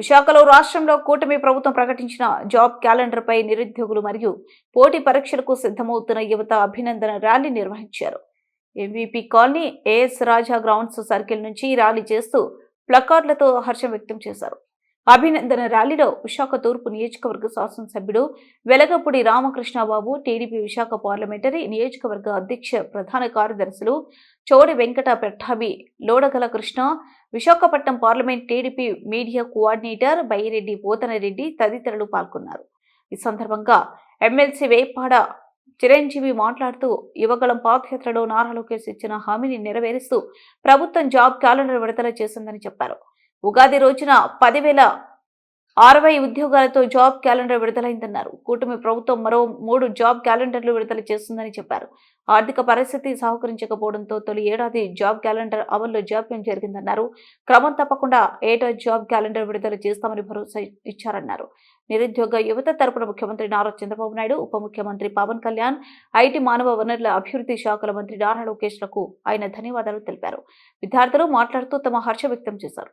విశాఖలో రాష్ట్రంలో కూటమి ప్రభుత్వం ప్రకటించిన జాబ్ క్యాలెండర్పై నిరుద్యోగులు మరియు పోటీ పరీక్షలకు సిద్ధమవుతున్న యువత అభినందన ర్యాలీ నిర్వహించారు. ఎంవీపీ కాలనీ ఏఎస్ రాజా గ్రౌండ్స్ సర్కిల్ నుంచి ర్యాలీ చేస్తూ ప్లకార్డులతో హర్షం వ్యక్తం చేశారు. అభినందన ర్యాలీలో విశాఖ తూర్పు నియోజకవర్గ శాసనసభ్యుడు వెలగపూడి రామకృష్ణబాబు, టీడీపీ విశాఖ పార్లమెంటరీ నియోజకవర్గ అధ్యక్ష ప్రధాన కార్యదర్శులు Chodi Venkata Pattabhi, Lodagala Krishna, Visakhapatnam parliament TDP media coordinator Byreddy Pothanareddy తదితరులు పాల్గొన్నారు. ఈ సందర్భంగా ఎమ్మెల్సీ వేపాడ చిరంజీవి మాట్లాడుతూ యువగళం పాదయాత్రలో నారా లోకేష్ ఇచ్చిన హామీని నెరవేరుస్తూ ప్రభుత్వం జాబ్ క్యాలెండర్ విడుదల చేసిందని చెప్పారు. ఉగాది రోజున 10,060 ఉద్యోగాలతో జాబ్ క్యాలెండర్ విడుదలైందన్నారు. కూటమి ప్రభుత్వం మరో 3 జాబ్ క్యాలెండర్లు విడుదల చేస్తుందని చెప్పారు. ఆర్థిక పరిస్థితి సహకరించకపోవడంతో తొలి ఏడాది జాబ్ క్యాలెండర్ అమల్లో జాప్యం జరిగిందన్నారు. క్రమం తప్పకుండా ఏటా జాబ్ క్యాలెండర్ విడుదల చేస్తామని భరోసా ఇచ్చారన్నారు. నిరుద్యోగ యువత తరపున ముఖ్యమంత్రి నారా చంద్రబాబు నాయుడు, ఉప ముఖ్యమంత్రి పవన్ కళ్యాణ్, ఐటీ మానవ వనరుల అభివృద్ధి శాఖల మంత్రి నారా లోకేష్ లకు ఆయన ధన్యవాదాలు తెలిపారు. విద్యార్థులు మాట్లాడుతూ తమ హర్షం వ్యక్తం చేశారు.